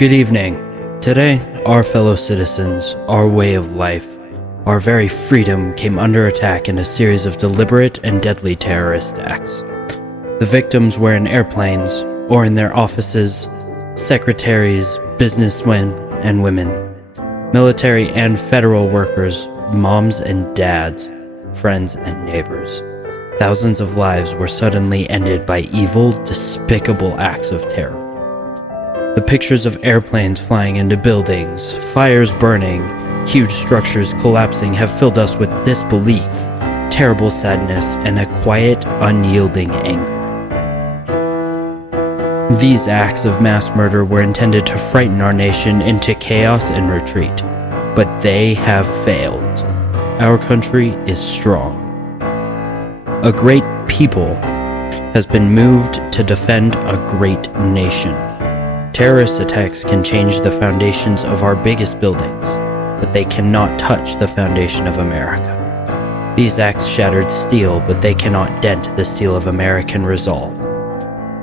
Good evening. Today, our fellow citizens, our way of life, our very freedom came under attack in a series of deliberate and deadly terrorist acts. The victims were in airplanes or in their offices, secretaries, businessmen and women, military and federal workers, moms and dads, friends and neighbors. Thousands of lives were suddenly ended by evil, despicable acts of terror. The pictures of airplanes flying into buildings, fires burning, huge structures collapsing have filled us with disbelief, terrible sadness, and a quiet, unyielding anger. These acts of mass murder were intended to frighten our nation into chaos and retreat, but they have failed. Our country is strong. A great people has been moved to defend a great nation. Terrorist attacks can change the foundations of our biggest buildings, but they cannot touch the foundation of America. These acts shattered steel, but they cannot dent the steel of American resolve.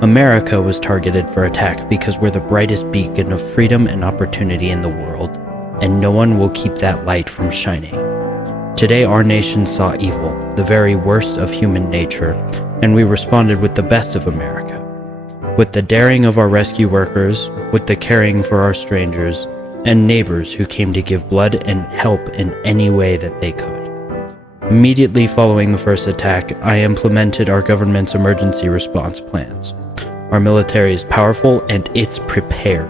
America was targeted for attack because we're the brightest beacon of freedom and opportunity in the world, and no one will keep that light from shining. Today our nation saw evil, the very worst of human nature, and we responded with the best of America. With the daring of our rescue workers, with the caring for our strangers, and neighbors who came to give blood and help in any way that they could. Immediately following the first attack, I implemented our government's emergency response plans. Our military is powerful and it's prepared.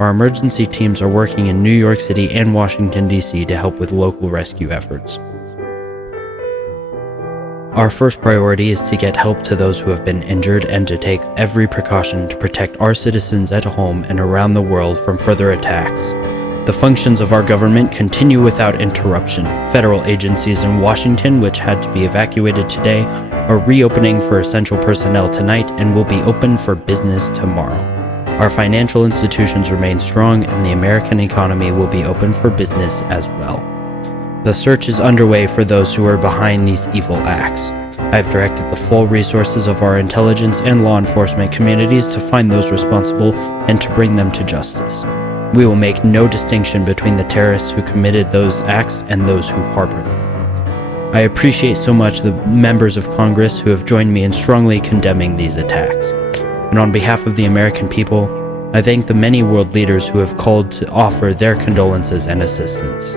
Our emergency teams are working in New York City and Washington, D.C. to help with local rescue efforts. Our first priority is to get help to those who have been injured and to take every precaution to protect our citizens at home and around the world from further attacks. The functions of our government continue without interruption. Federal agencies in Washington, which had to be evacuated today, are reopening for essential personnel tonight and will be open for business tomorrow. Our financial institutions remain strong and the American economy will be open for business as well. The search is underway for those who are behind these evil acts. I have directed the full resources of our intelligence and law enforcement communities to find those responsible and to bring them to justice. We will make no distinction between the terrorists who committed those acts and those who harbor them. I appreciate so much the members of Congress who have joined me in strongly condemning these attacks. And on behalf of the American people, I thank the many world leaders who have called to offer their condolences and assistance.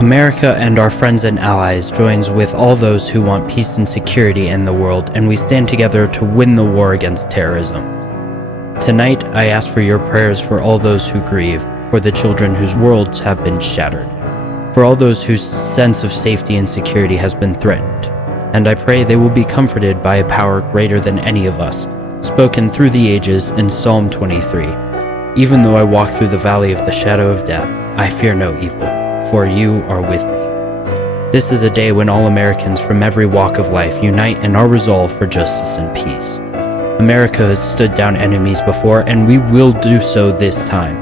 America and our friends and allies joins with all those who want peace and security in the world, and we stand together to win the war against terrorism. Tonight, I ask for your prayers for all those who grieve, for the children whose worlds have been shattered, for all those whose sense of safety and security has been threatened, and I pray they will be comforted by a power greater than any of us, spoken through the ages in Psalm 23. Even though I walk through the valley of the shadow of death, I fear no evil, for you are with me. This is a day when all Americans from every walk of life unite in our resolve for justice and peace. America has stood down enemies before, and we will do so this time.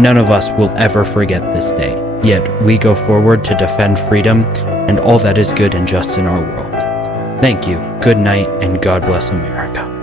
None of us will ever forget this day, yet we go forward to defend freedom and all that is good and just in our world. Thank you, good night, and God bless America.